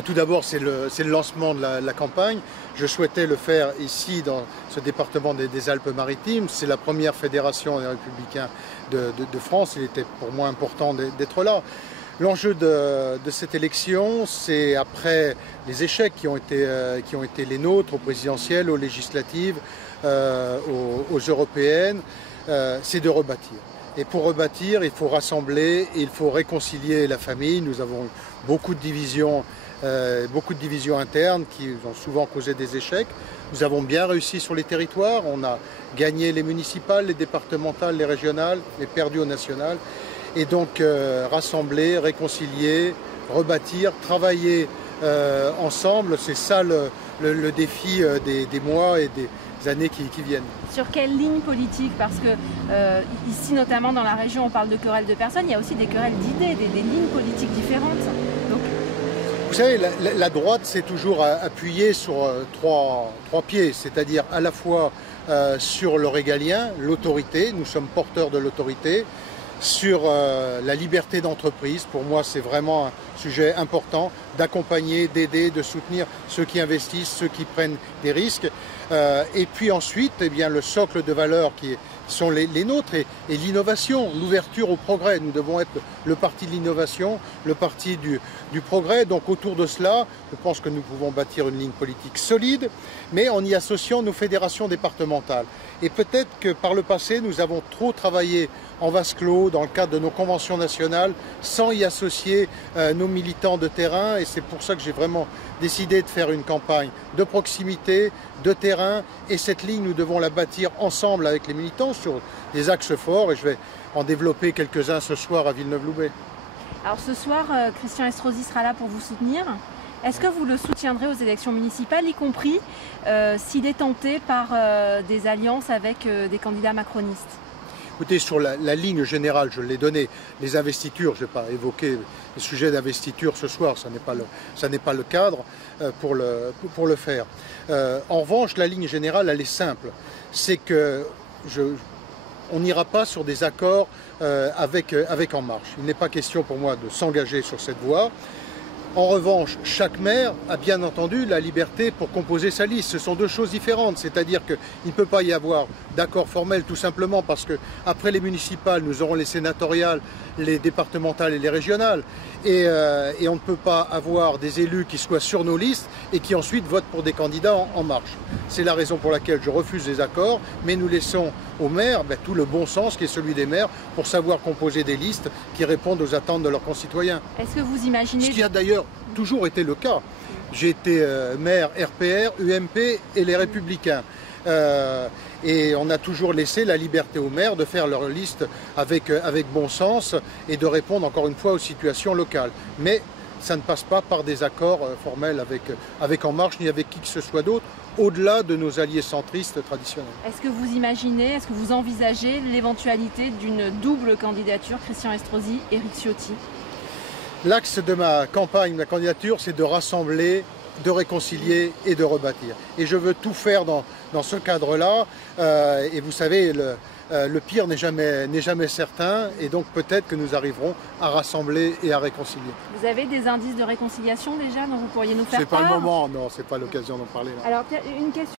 Tout d'abord, c'est le lancement de la campagne. Je souhaitais le faire ici, dans ce département des Alpes-Maritimes. C'est la première fédération des Républicains de France. Il était pour moi important d'être là. L'enjeu de cette élection, c'est après les échecs qui ont été les nôtres, aux présidentielles, aux législatives, aux européennes, c'est de rebâtir. Et pour rebâtir, il faut rassembler, il faut réconcilier la famille. Nous avons beaucoup de divisions internes qui ont souvent causé des échecs. Nous avons bien réussi sur les territoires. On a gagné les municipales, les départementales, les régionales, et perdu au national. Et donc rassembler, réconcilier, rebâtir, travailler ensemble, c'est ça le défi des mois et des années qui viennent. Sur quelle ligne politique? Parce que ici, notamment dans la région, on parle de querelles de personnes, il y a aussi des querelles d'idées, des lignes politiques différentes. Donc... Vous savez, la droite s'est toujours appuyée sur trois pieds, c'est-à-dire à la fois sur le régalien, l'autorité, nous sommes porteurs de l'autorité, sur la liberté d'entreprise. Pour moi, c'est vraiment un sujet important d'accompagner, d'aider, de soutenir ceux qui investissent, ceux qui prennent des risques. Et puis ensuite, eh bien, le socle de valeurs qui sont les nôtres et l'innovation, l'ouverture au progrès. Nous devons être le parti de l'innovation, le parti du progrès. Donc autour de cela, je pense que nous pouvons bâtir une ligne politique solide, mais en y associant nos fédérations départementales. Et peut-être que par le passé, nous avons trop travaillé en vase clos dans le cadre de nos conventions nationales sans y associer nos militants de terrain. Et c'est pour ça que j'ai vraiment décidé de faire une campagne de proximité, de terrain. Et cette ligne, nous devons la bâtir ensemble avec les militants sur des axes forts. Et je vais en développer quelques-uns ce soir à Villeneuve-Loubet. Alors ce soir, Christian Estrosi sera là pour vous soutenir. Est-ce que vous le soutiendrez aux élections municipales, y compris s'il est tenté par des alliances avec des candidats macronistes? Écoutez, sur la ligne générale, je l'ai donnée. Les investitures, je ne vais pas évoquer les sujets d'investiture ce soir, ça n'est pas le cadre pour le faire. En revanche, la ligne générale, elle est simple. C'est que on n'ira pas sur des accords avec En Marche. Il n'est pas question pour moi de s'engager sur cette voie. En revanche, chaque maire a bien entendu la liberté pour composer sa liste. Ce sont deux choses différentes, c'est-à-dire qu'il ne peut pas y avoir d'accord formel tout simplement parce qu'après les municipales, nous aurons les sénatoriales, les départementales et les régionales. Et on ne peut pas avoir des élus qui soient sur nos listes et qui ensuite votent pour des candidats en marche. C'est la raison pour laquelle je refuse les accords, mais nous laissons aux maires tout le bon sens qui est celui des maires pour savoir composer des listes qui répondent aux attentes de leurs concitoyens. Est-ce que vous imaginez... Ce qui a d'ailleurs toujours été le cas. J'ai été maire RPR, UMP et les Républicains. Et on a toujours laissé la liberté aux maires de faire leur liste avec bon sens et de répondre encore une fois aux situations locales. Mais ça ne passe pas par des accords formels avec En Marche ni avec qui que ce soit d'autre, au-delà de nos alliés centristes traditionnels. Est-ce que vous imaginez, est-ce que vous envisagez l'éventualité d'une double candidature, Christian Estrosi, Éric Ciotti? L'axe de ma campagne, ma candidature, c'est de rassembler, de réconcilier et de rebâtir. Et je veux tout faire dans ce cadre-là. Et vous savez, le pire n'est jamais certain. Et donc peut-être que nous arriverons à rassembler et à réconcilier. Vous avez des indices de réconciliation déjà dont vous pourriez nous faire part? C'est pas le moment, non, c'est pas l'occasion d'en parler là. Alors une question.